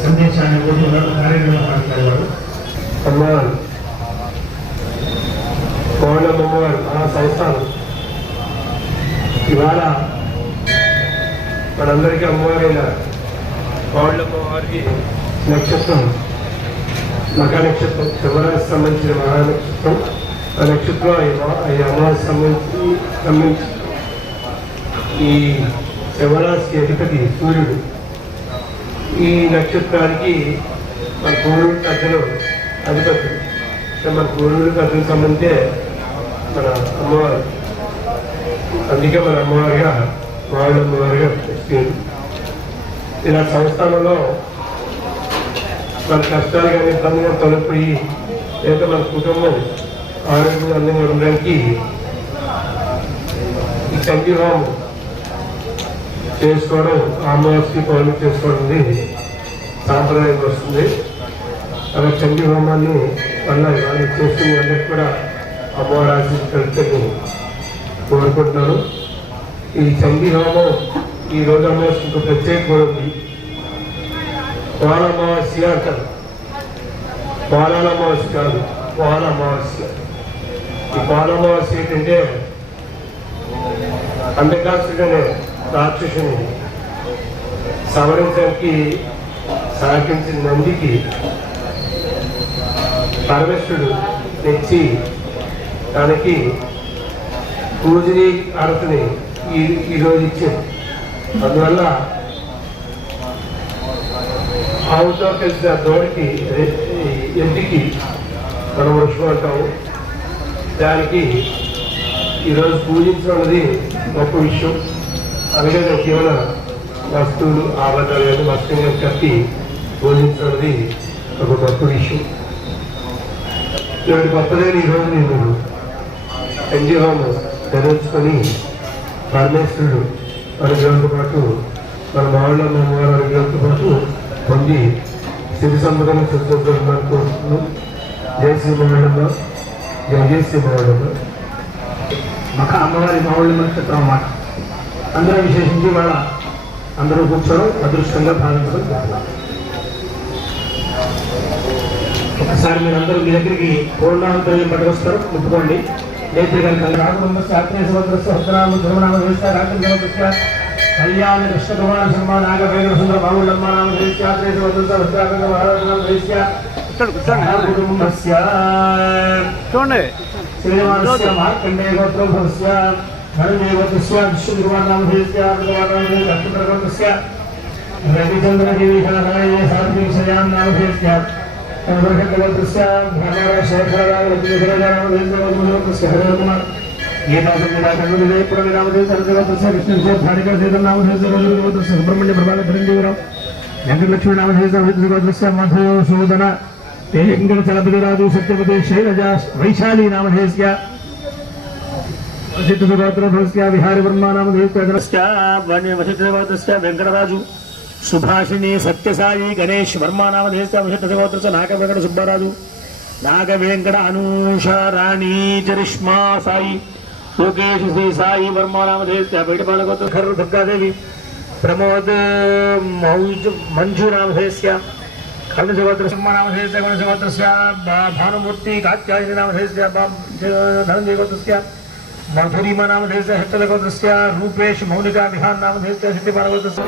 సందేశాన్ని కార్యక్రమాలు అమ్మవారు పౌర్ణమ్మవారు ఆ సంస్థానం ఇవాళ మనందరికీ అమ్మవారైన పౌర్ణమ్మవారికి నక్షత్రం మక నక్షత్రం శివరాశి సంబంధించిన మహా నక్షత్రం ఆ నక్షత్రం ఈ అమ్మవారికి సంబంధించి ఈ శివరాశి అధిపతి సూర్యుడు ఈ నక్షత్రానికి మన పూర్వుడు కథలు అధిపతి మన పూర్వుడు కథలకు సంబంధించే మన అమ్మవారు అందుకే మన అమ్మవారిగా వాళ్ళ అమ్మవారిగా పిలుస్తుంది. ఇలా సంస్థానంలో మన కష్టాలు కానీ ఇబ్బందిగా తొలగిపోయి లేదా మన కుటుంబం ఆరోగ్యం అందంగా ఉండడానికి ఈ చండీ హోమం చేసుకోవడం అమావాస్యకి పౌర్ణమి చేసుకోవడం సాంప్రదాయం వస్తుంది. అలా చండీ హోమాన్ని వల్ల వాళ్ళు చేసుకునే అందరికి కూడా అమ్మవారి ఆశీస్సు కలిసి కోరుకుంటున్నాను. ఈ చండీ హోమం ఈ రోజు అమావాస్యకు ప్రత్యేక కూడా ఉంది. పోల అమావాస్య అంటారు. పోలాల అమావాస్య కాదు, పోల అమావాస్య. ఈ పోల అమావాస్య ఏంటంటే అంధకాసుడనే రాక్షసుని సవరించడానికి సహకరించిన నందికి పరమేశ్వరుడు తెచ్చి దానికి పూజని అర్హతని ఈరోజు ఇచ్చాడు. అందువల్ల ఆవుతో కలిసిన దోడికి ఎంటికి మనం వృక్షం అంటాము. దానికి ఈరోజు పూజించడం అనేది గొప్ప విషయం. అలాగే ఏమైనా వస్తువులు ఆభరణాలు కానీ వస్తువులు కట్టి పూజించడం అనేది ఒక గొప్ప విషయం. ఇలాంటి గొప్పదైన ఈరోజు నేను ఎన్జిఓను నిర్వహించుకొని పరమేశ్వరుడు అనుగ్రహంతో పాటు మన మామూలు అమ్మవారి అనుగ్రహంతో పాటు పొంది సిరి సంపదను సృష్టించడానికి జయశ్రీ మహోళ్ళమ్మ జయశ్రీ మహోళ్ళమ్మ మఖ అమ్మవారి మావుళ్ళ నక్షత్రం అన్నమాట. అందరూ విశేషించి వాళ్ళ అందరూ కూర్చోవడం అదృష్టంగా భావించడం జరుగుతుంది. ఒకసారి మీరు అందరూ మీ దగ్గరికి పూర్ణాంతరం పట్టుకొస్తారు, ముట్టుకోండి. కళ్యాణ కృష్ణ కుమార శర్మ నాగవేంద్ర సుందర బాబుళ్ళమ్మ నామ చూడండి శ్రీనివాస మార్కండే గోత్రోభవస్య ధనుదేవతస్య విష్ణుకుమార నామ రవిచంద్ర జీవికాయ సాత్వికశయాం నామ గోత్రస్య శేఖరరావు లక్ష్మీధరజామస్య హరికుమార్ సుబ్రహ్మణ్య ప్రభాకరంజీవరావు వెంకటలక్ష్మీ నామధేయ మధుసూదన వెంకటచలపతిరాజు సత్యపతి శైలజ వైశాలి నామధేయ విహారీ వర్మ నామధేయ వెంకటరాజు సుభాషిణి సత్యసాయి గణేష్ వర్మ నామధేయ నాగ వెంకట సుబ్బారాజు నాగ వెంకట అనూష రాణి చరిష్మా సాయి లోకేష్ శ్రీ సాయి వర్మ నామధేయ బయటపాల గోత్ర దుర్గాదేవి ప్రమోద్ మంజు నామధేయ కర్ణజగోత్ర నామధేయ గణజగోత్రస్య భానుమూర్తి కాత్యాయని నామధేయ ధనంజయ గోత్రస్య మధురిమ నామధేయ హెత్తల గోత్రస్య రూపేష్ మౌనికా విహాన్ నామధేయ శక్తిపాల గోత్రస్య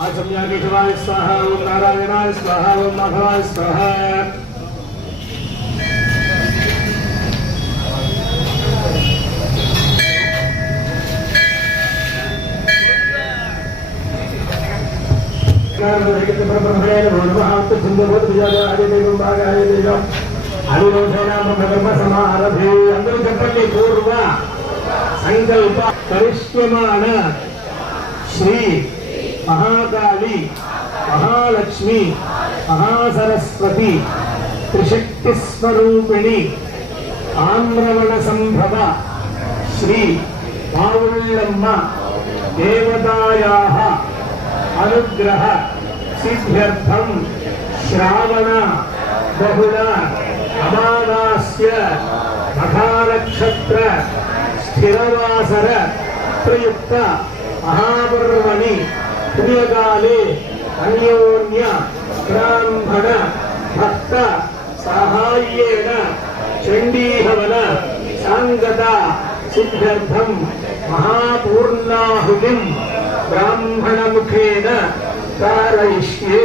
आचम्याकेशवाय स्वाहा ओम नारायणाय स्वाहा ओम माधवाय स्वाहा అందరూ చెప్పండి పూర్వ సంకల్ప కరిష్యమాణ శ్రీ महाकाली महालक्ष्मी महासरस्वती त्रिशक्ति स्वरूपिणी आम्रवण संभव श्री मावुल्लम्म देवतायाः अनुग्रह सिद्ध्यर्थं श्रावण बहुल अमावास्य मघानक्षत्र स्थिरवासर प्रयुक्त महापर्वणि पुण्यकाले अन्योन्य ब्राह्मण भक्त साहाय्येन चण्डीहवन सांगता సిద్ధ్యర్థం మహాపూర్ణాహుతిం బ్రాహ్మణముఖేన कारयिष्ये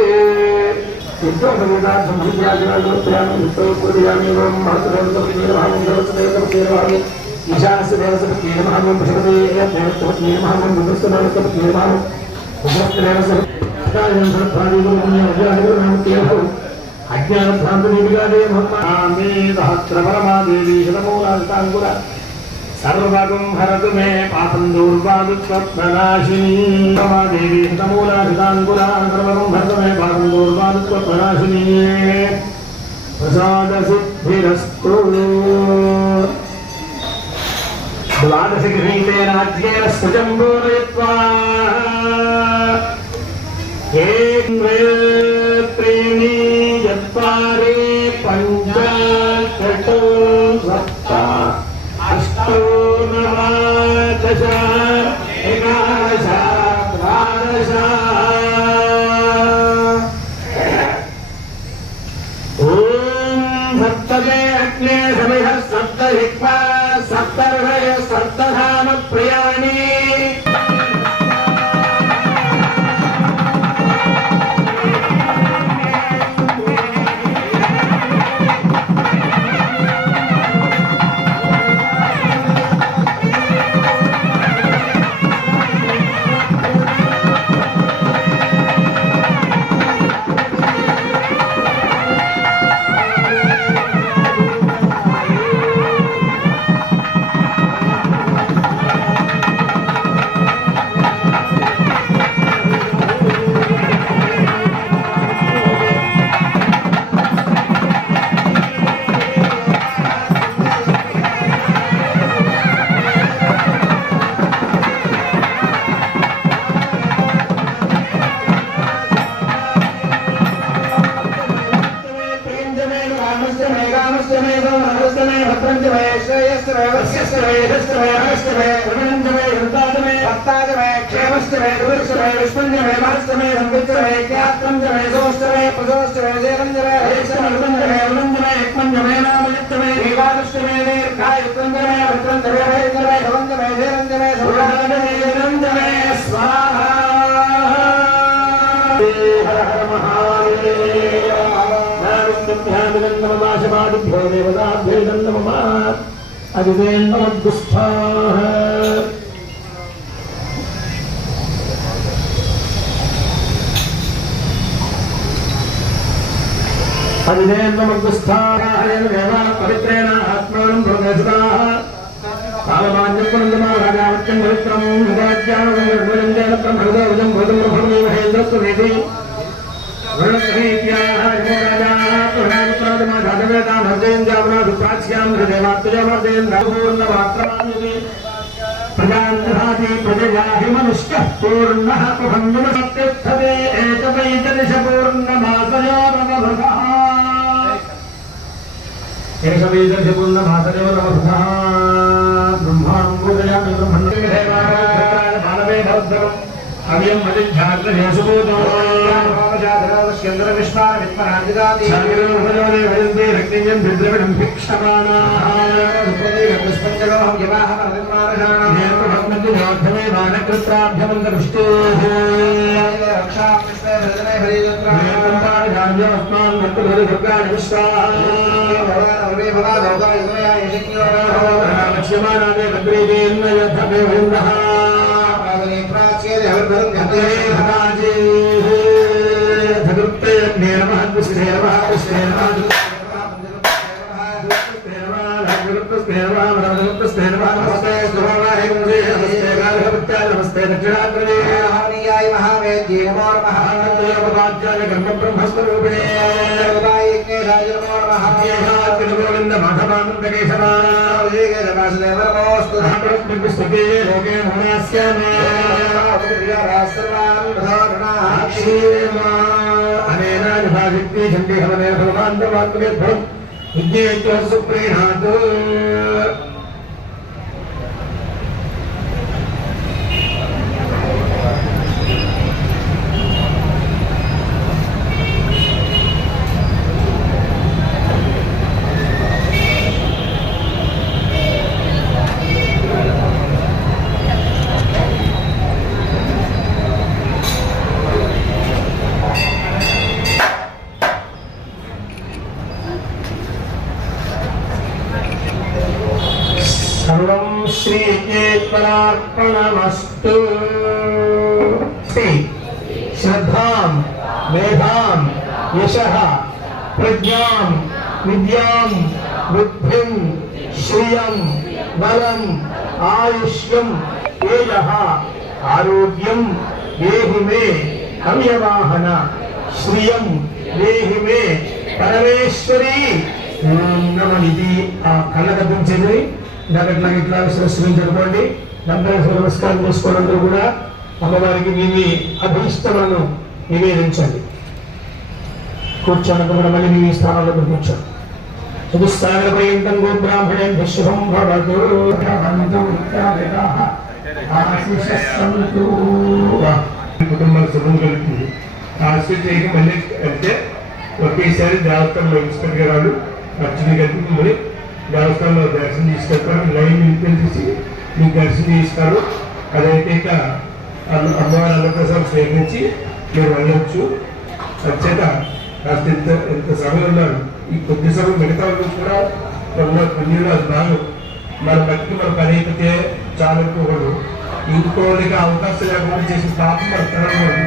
सर्वगं हरतु मे पापं दूर्वादुत्वप्रनाशिनी देवी हितमूलाधिताङ्कुला सर्वगं हरतु मे पापं दूर्वादुत्वप्रनाशिनी प्रसादसिद्धिरस्तु द्वादशगृहीतेन राज्येन स्वजम्बूरयित्वा त्रीणि चत्वारि पञ्च षट् सप्त अष्टौ नव दश एकादश द्वादश ॐ सप्तमे अग्ने समिधः सप्तहिक्वा सप्तर्षय सप्तधाम प्रियाणि पवित्रेण आत्मानं भोगेश्वराः कालमान्यपुरन्दमा राजावत्यं पवित्रं विराज्यावन्दं ब्रह्मणोदं भोजं ब्रह्मणे महेन्द्रस्वमेति वर्णस्वीत्याः इमो राजाः प्रणामप्रादमा राजवेदां हृदयञ्जावना सुप्राच्यां हृदयवात्तजमर्दयन् प्रजान्धाति प्रजयाहि मनुष्यः पूर्णः प्रबन्धुमसत्यर्थते एकवैतनिशपूर्णमासयो नवभृतः एकवैतनिशपूर्णमासयो नवभृतः ब्रह्माणं पूजयामि ब्रह्मण्डे भवद्भवम् अव्यं मदिध्याग्रहेसुभूतो चन्द्र विश्वान विद्मराजिदाति शागिरनुपयोने वयन्ते रक्तिञ्जन् विद्रविणं भिक्षमाणाः पुष्पञ्चलोहं यवाहं निर्माणशाणां नेत्रभग्नति नोद्धमे बाणकृत्राभ्यमन्तपुष्टेः रक्षां विश्वे भजने हरिचन्द्राः नेत्रम्पाणि धान्योऽस्मान् भक्तभरिभर्गाणि विश्वाः भगवान् भगा भोगायुमया यशज्ञो लक्ष्यमानादे भद्रीतेन्न यद्धमे वृन्दः नमस्ते दक्षिणाग्रणे महावेद्ये नमो नमः ब्रह्मस्वरूपिणे गोविंद माधवानंद केशवासुदेवस्तुते लोके अनेन विभाजित्ये चण्डी हवनेन फलमान्तवात्मयद्भवम् विज्ञेत्य सुप्रीणात् సర్వం శ్రీకేతనార్పణమస్తు. శ్రద్ధాం మేధాం యశః ప్రజ్ఞాం విద్యాం బుద్ధిం శ్రియం బలం ఆయుష్యం తేజః ఆరోగ్యం దేహి మే కమ్యవాహన శ్రియం దేహి మే పరమేశ్వరి. ఇది ఆ కళ్ళగద్దించేది ఇట్లా ఇట్లా శ్రీ జరపండి. నమస్కారం చేసుకోవడం కూడా అమ్మవారికి మీ అభీష్టలను నివేదించండి. కూర్చోనక కూడా మళ్ళీ మీ స్థానంలో కూర్చోండి. చతుస్సాగర పర్యంతం గో బ్రాహ్మణం శుభం భవతు. కుటుంబాల శుభం కలుగుతుంది. ఆశీర్వదించి మళ్ళీ అంటే ఒకేసారి దేవస్థానంలో ఇన్స్పెక్టర్ గారు అర్చన కలిపి మిమ్మల్ని దేవస్థానంలో దర్శనం తీసుకెళ్తారు. లైన్ నిలిపించేసి మీకు దర్శనం చేస్తారు. అదైతే ఇక అమ్మవారి అన్నప్రసాదం స్వీకరించి మీరు వెళ్ళవచ్చు. అంచేత కాస్త ఎంత సమయం ఉన్నారు. ఈ కొద్ది సమయం మిగతా కూడా కొన్ని అది బాగా మన బతికి మన పని అయిపోతే చాలా అనుకోకూడదు. ఇంకోటికి అవకాశం లేకుండా చేసిన పాపం మన తరగదు.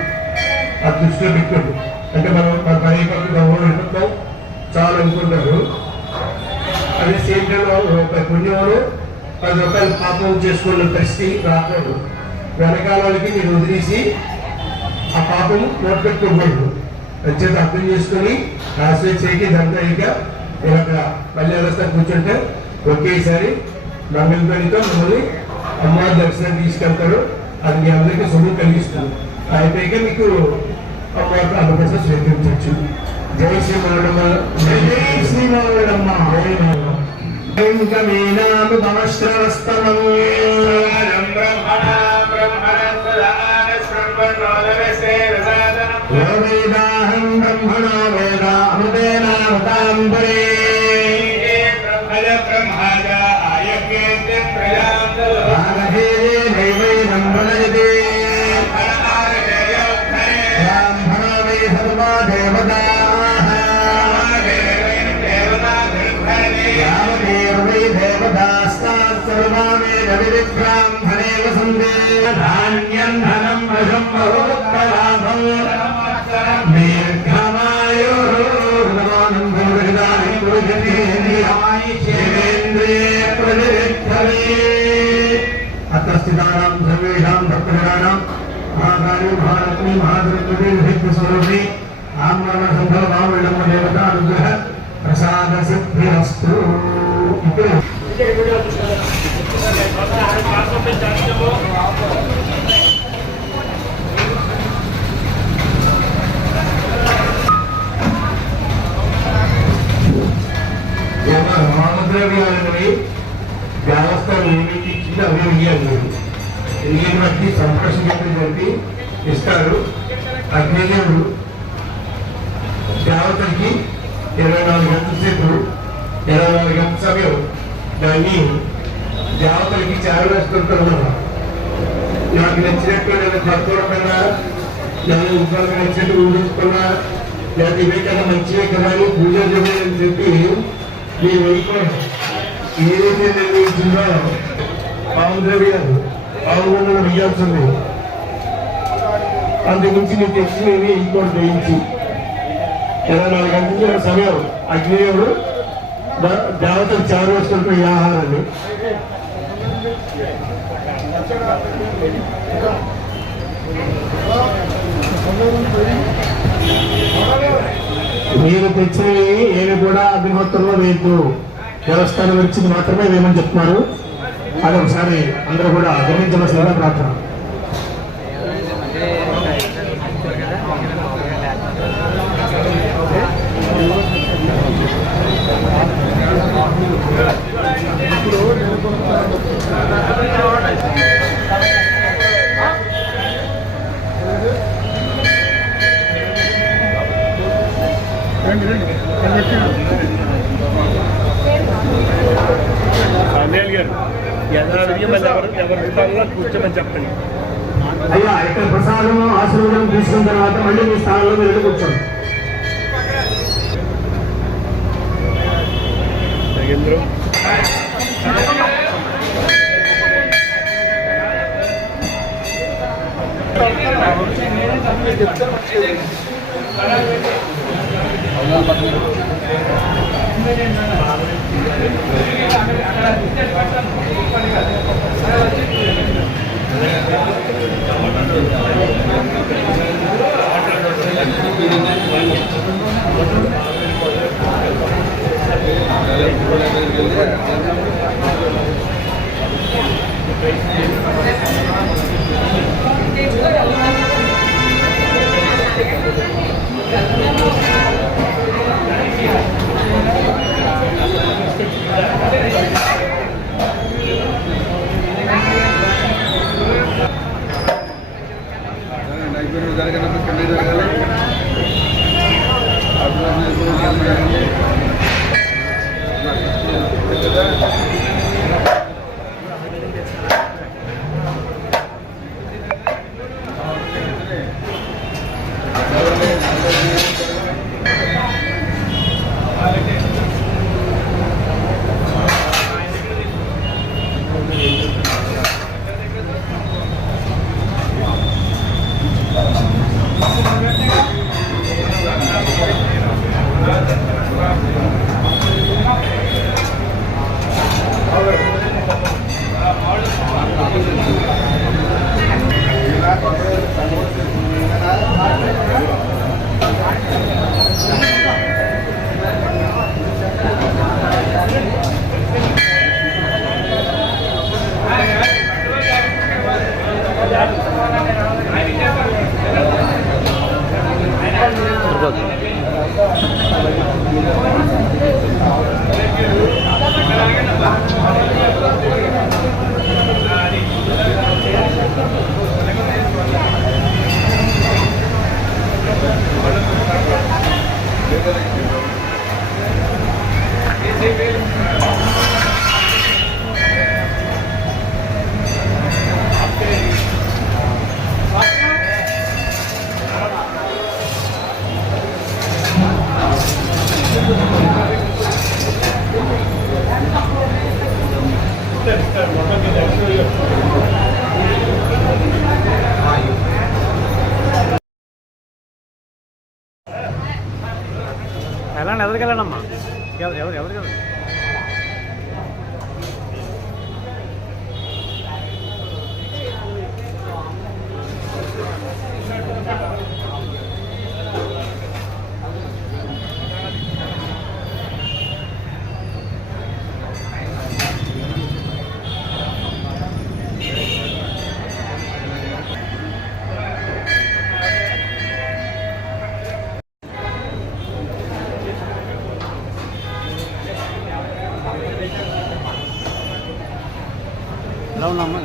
ఆ దృష్టిలో పెట్టుకోండి. అంటే మనం మన పని అయిపోతుంది గౌరవం వెళ్ళిపోతాం చాలా అనుకుంటారు. అదే సేమ్ టైంలో పుణ్యంలో 10 రూపాయలు పాపం చేసుకున్న పరిస్థితి రాకూడదు. వెనకాలకి మీరు వదిలేసి ఆ పాపం నోట్ పెట్టుకోకూడదు. అంచేత అర్థం చేసుకుని ఆశ్రయించేకి ఇదంతా ఇక ఇక్కడ మళ్ళీ వ్యవస్థ కూర్చుంటే ఒకేసారి మంగళపల్లితో మిమ్మల్ని అమ్మవారి దర్శనం తీసుకెళ్తారు. అది మీ అందరికీ శుభం కలిగిస్తుంది. అయిపోయాక మీకు అమ్మవారి అన్నప్రసాదం స్వీకరించవచ్చు. జై శ్రీమరమ్మ, జై శ్రీమరమ్మ. వేదాహం బ్రహ్మణో వేద అమృతేనావతాంబరే బ్రహ్మజ ఆయజ్ఞేత్య ప్రజాంతరే దైవైనం వదయతే బ్రాహ్మణో వై సర్వా దేవతాః యావదేవై దేవతాస్తాః సర్వామేవ విబ్రాహ్మణే వసంతే. ధాన్యం ధనం వశం బహుత్కలాభం అత్ర స్థితానాం సర్వేషాం భక్తజనానాం మహాకాళీ మహాలక్ష్మీ మహాదుర్గదే స్వరూపిణి ఆమ్రమణ సంభవ భావవిళంబ దేవతా అనుగ్రహ ప్రసాద సిద్ధిరస్తు. ఇప్పుడు రామద్రవ్యాలని దేవస్థానం ఏమిటి ఇచ్చింది అవే ఇయ్యాలి. ఎందుకంటే బట్టి సంప్రషణ చెప్పి ఇస్తారు. అగ్నిదేవుడు దేవతలకి 24 గంటల సేపు 24 గంటల సమయం దాన్ని దేవతలకి చేరవేస్తుంటారు. నాకు నచ్చినట్టు నేను భక్తులకన్నా నేను ఇంకొక నచ్చినట్టు ఊహించుకున్నా లేదా ఇవే కన్నా మంచివే కదా అని పూజలు చేయాలని చెప్పి మీరు వెళ్ళిపోండి. ఏదైతే నిర్ణయించిందో పావు ద్రవ్యాలు పావుగొండలు వెయ్యాల్సింది. అందుగురించి నీకు తెచ్చినవి ఇంకోటి వేయించి 24 గంటల సమయం అగ్నిదేవుడు దేవతలు చేరవేస్తుంటారు ఈ ఆహారాన్ని. మీరు తెచ్చినవి ఏమి కూడా అగ్నిహోత్రంలో వేయద్దు. దేవస్థానం వచ్చింది మాత్రమే వేయమని చెప్తున్నారు. అది ఒకసారి అందరూ కూడా గమనించవలసిందిగా ప్రార్థన. కూర్చోమని చెప్పండి. అయ్యా ఇక్కడ ప్రసాదం ఆశీర్వాదం తీసుకున్న తర్వాత మళ్ళీ మీ స్థానంలో మీరు కూర్చోండి. వెళ్ళండి, ఎవరికెళ్ళండమ్మా, ఎవరికి ఎలా ఉన్నామ్మా?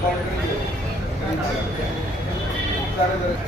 తర్వాత కార్యదర్శి